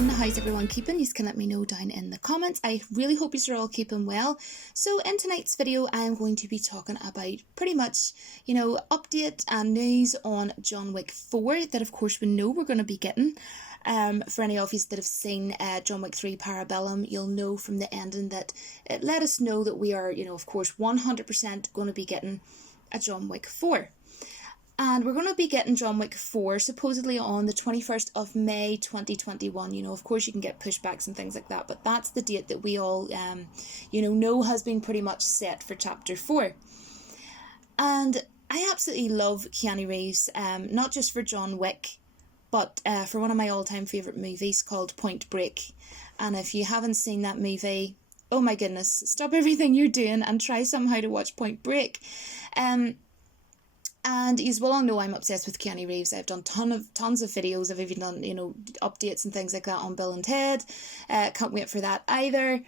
everyone, how's everyone keeping? You can let me know down in the comments. I really hope you're all keeping well. So in tonight's video I am going to be talking about pretty much, update and news on John Wick 4 that of course we know we're going to be getting. For any of you that have seen John Wick 3 Parabellum, you'll know from the ending that it let us know that we are, of course 100% going to be getting a John Wick 4. And we're going to be getting John Wick 4 supposedly on the 21st of May 2021. Of course you can get pushbacks and things like that, but that's the date that we all, know has been pretty much set for Chapter 4. And I absolutely love Keanu Reeves, not just for John Wick, but for one of my all-time favourite movies called Point Break. And if you haven't seen that movie, oh my goodness, stop everything you're doing and try somehow to watch Point Break. And you will all know I'm obsessed with Keanu Reeves. I've done tons of videos. I've even done, updates and things like that on Bill and Ted. Can't wait for that either.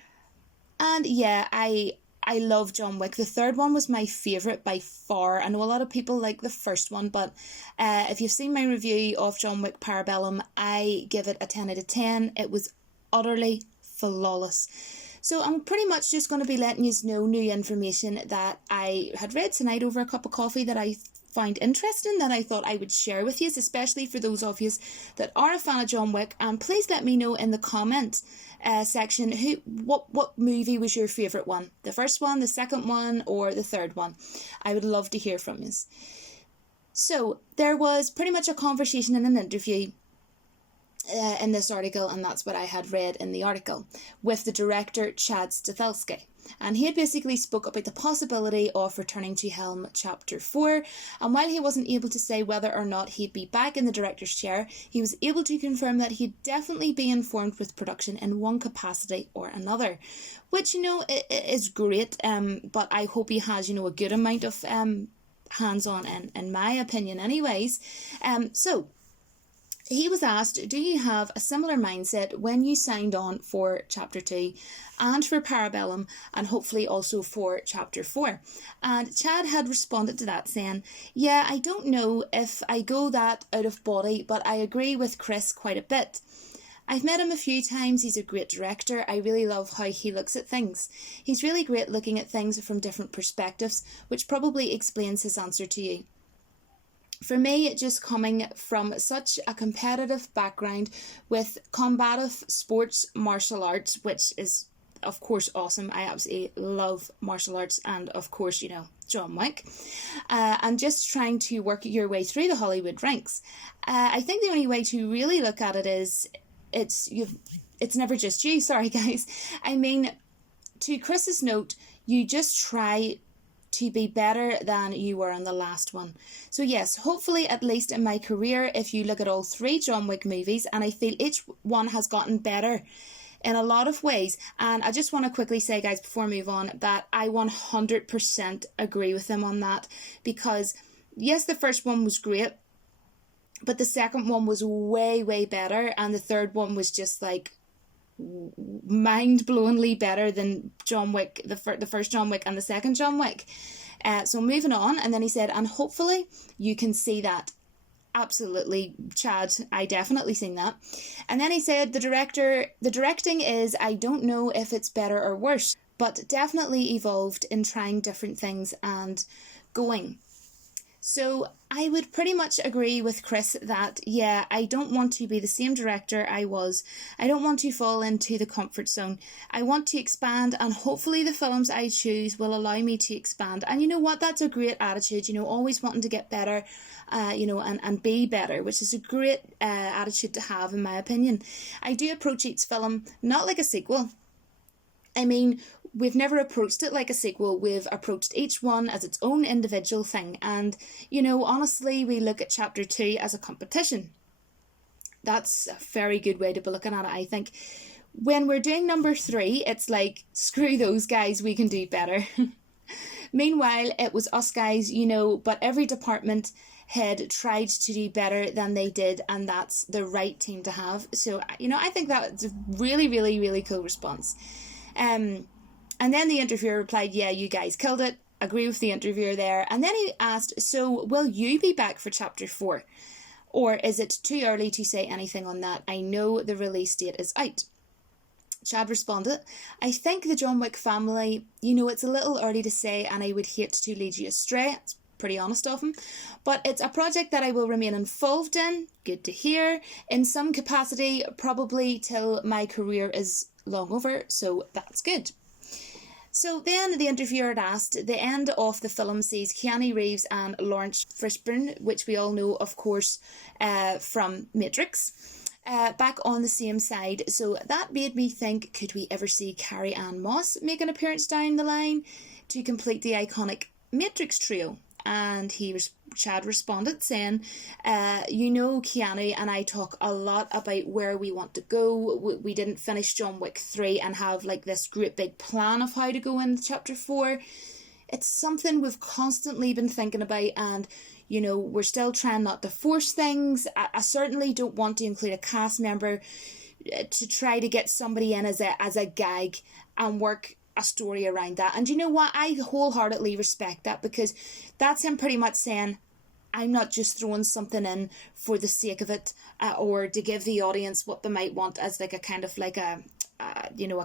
And yeah, I love John Wick. The third one was my favourite by far. I know a lot of people like the first one, but if you've seen my review of John Wick Parabellum, I give it a 10 out of 10. It was utterly flawless. So I'm pretty much just going to be letting you know new information that I had read tonight over a cup of coffee that I find interesting, that I thought I would share with you, especially for those of you that are a fan of John Wick. And please let me know in the comment section what movie was your favourite one. The first one, the second one, or the third one. I would love to hear from you. So there was pretty much a conversation in an interview in this article, and that's what I had read in the article, with the director Chad Stahelski. And he basically spoke about the possibility of returning to helm Chapter 4, and while he wasn't able to say whether or not he'd be back in the director's chair, he was able to confirm that he'd definitely be informed with production in one capacity or another, which, is great, but I hope he has, a good amount of hands-on, in my opinion anyways. So he was asked, do you have a similar mindset when you signed on for Chapter 2 and for Parabellum, and hopefully also for Chapter 4? And Chad had responded to that saying, yeah, I don't know if I go that out of body, but I agree with Chris quite a bit. I've met him a few times. He's a great director. I really love how he looks at things. He's really great looking at things from different perspectives, which probably explains his answer to you. For me, just coming from such a competitive background with combative sports martial arts, which is of course awesome. I absolutely love martial arts, and of course, John Wick. And just trying to work your way through the Hollywood ranks. I think the only way to really look at it is it's never just you. Sorry guys. I mean, to Chris's note, you just try to be better than you were on the last one. So yes, hopefully at least in my career, if you look at all three John Wick movies, and I feel each one has gotten better in a lot of ways. And I just want to quickly say, guys, before I move on, that I 100% agree with them on that, because yes, the first one was great, but the second one was way, way better, and the third one was just like mind-blowingly better than John Wick, the first John Wick and the second John Wick. So moving on, and then he said, and hopefully you can see that. Absolutely, Chad, I definitely seen that. And then he said, the directing is, I don't know if it's better or worse, but definitely evolved in trying different things and going. So I would pretty much agree with Chris that, yeah, I don't want to be the same director I was. I don't want to fall into the comfort zone. I want to expand, and hopefully the films I choose will allow me to expand. And you know what? That's a great attitude, always wanting to get better, and be better, which is a great attitude to have, in my opinion. I do approach each film not like a sequel. I mean, we've never approached it like a sequel. We've approached each one as its own individual thing. And, honestly, we look at Chapter 2 as a competition. That's a very good way to be looking at it, I think. When we're doing number 3, it's like, screw those guys, we can do better. Meanwhile, it was us guys, but every department had tried to do better than they did, and that's the right team to have. So, I think that's a really, really, really cool response. And then the interviewer replied, yeah, you guys killed it. Agree with the interviewer there. And then he asked, so will you be back for Chapter 4? Or is it too early to say anything on that? I know the release date is out. Chad responded, I think the John Wick family, it's a little early to say and I would hate to lead you astray. It's pretty honest of him. But it's a project that I will remain involved in. Good to hear. In some capacity, probably till my career is long over. So that's good. So then the interviewer had asked, the end of the film sees Keanu Reeves and Lawrence Fishburne, which we all know, of course, from Matrix, back on the same side. So that made me think, could we ever see Carrie-Anne Moss make an appearance down the line to complete the iconic Matrix trio? And Chad responded saying, Keanu and I talk a lot about where we want to go. We didn't finish John Wick 3 and have like this great big plan of how to go in chapter 4. It's something we've constantly been thinking about, and we're still trying not to force things. I certainly don't want to include a cast member to try to get somebody in as a gag and work a story around that. And you know what? I wholeheartedly respect that, because that's him pretty much saying, I'm not just throwing something in for the sake of it, or to give the audience what they might want as like a kind of like a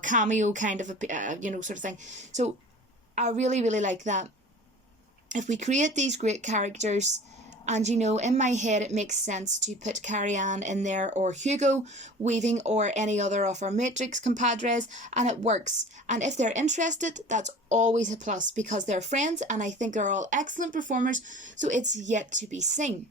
cameo kind of sort of thing. So I really, really like that. If we create these great characters, and in my head it makes sense to put Carrie-Anne in there, or Hugo Weaving, or any other of our Matrix compadres, and it works. And if they're interested, that's always a plus, because they're friends and I think they're all excellent performers, so it's yet to be seen.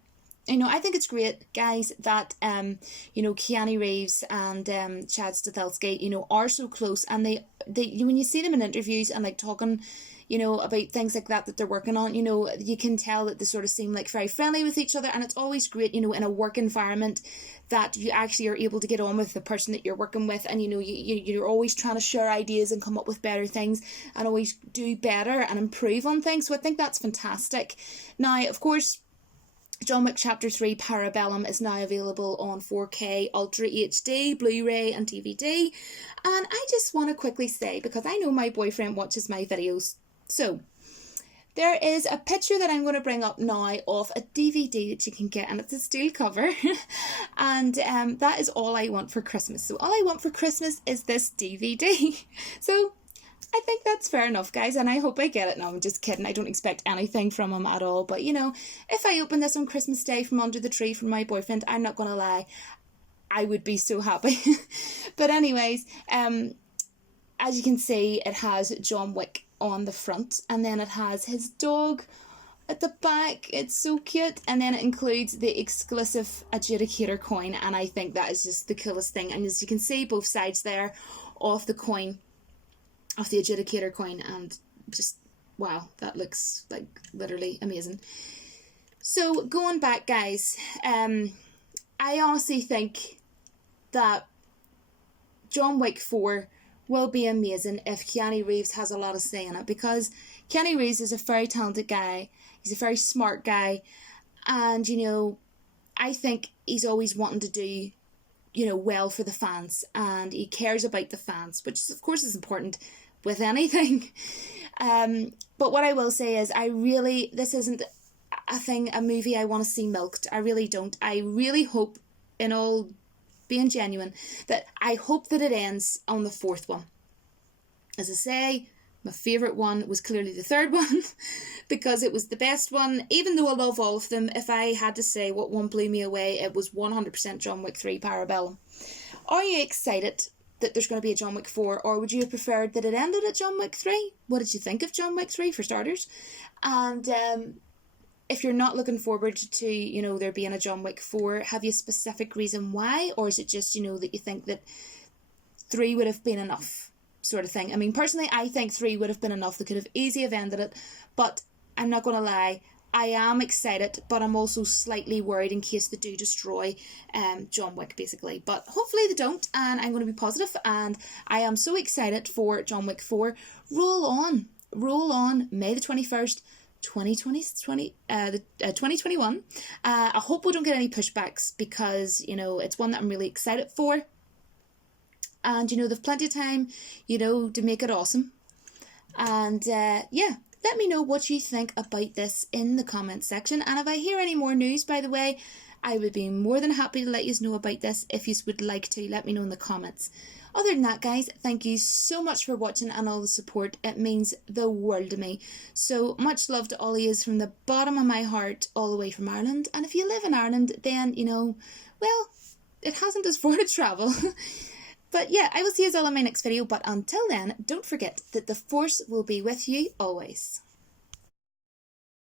I think it's great, guys, that Keanu Reeves and Chad Stahelski, are so close, and they when you see them in interviews and like talking about things like that they're working on, you can tell that they sort of seem like very friendly with each other. And it's always great, in a work environment, that you actually are able to get on with the person that you're working with. And, you're always trying to share ideas and come up with better things and always do better and improve on things. So I think that's fantastic. Now, of course, John Wick Chapter 3 Parabellum is now available on 4K, Ultra HD, Blu-ray and DVD. And I just want to quickly say, because I know my boyfriend watches my videos, so there is a picture that I'm going to bring up now of a DVD that you can get, and it's a steel cover. And that is all I want for Christmas. So all I want for Christmas is this DVD. So I think that's fair enough, guys, and I hope I get it. No, I'm just kidding. I don't expect anything from him at all. But, if I open this on Christmas Day from under the tree from my boyfriend, I'm not going to lie, I would be so happy. But anyways, as you can see, it has John Wick on the front, and then it has his dog at the back. It's so cute. And then it includes the exclusive adjudicator coin, and I think that is just the coolest thing. And as you can see, both sides there of the coin, of the adjudicator coin, and just wow, that looks like literally amazing. So going back, guys, I honestly think that John Wick 4 will be amazing if Keanu Reeves has a lot of say in it, because Keanu Reeves is a very talented guy. He's a very smart guy, and I think he's always wanting to do well for the fans, and he cares about the fans, which of course is important with anything. But what I will say is, this isn't a movie I want to see milked. I really don't. I really hope, in all being genuine, that I hope that it ends on the fourth one. As I say, my favourite one was clearly the third one, because it was the best one. Even though I love all of them, if I had to say what one blew me away, it was 100% John Wick 3 Parabellum. Are you excited that there's going to be a John Wick 4, or would you have preferred that it ended at John Wick 3? What did you think of John Wick 3, for starters? And if you're not looking forward to, there being a John Wick 4, have you a specific reason why? Or is it just, that you think that 3 would have been enough, sort of thing? I mean, personally, I think 3 would have been enough. They could have easily have ended it. But I'm not going to lie, I am excited, but I'm also slightly worried in case they do destroy John Wick, basically. But hopefully they don't, and I'm going to be positive, and I am so excited for John Wick 4. Roll on, May the 21st, 2021. I hope we don't get any pushbacks, because it's one that I'm really excited for, and they've plenty of time to make it awesome. And let me know what you think about this in the comments section. And if I hear any more news, by the way, I would be more than happy to let you know about this if you would like to. Let me know in the comments. Other than that, guys, thank you so much for watching and all the support. It means the world to me. So much love to all of you from the bottom of my heart, all the way from Ireland. And if you live in Ireland, then, you know, well, it hasn't as far to travel. But yeah, I will see you all in my next video. But until then, don't forget that the Force will be with you always.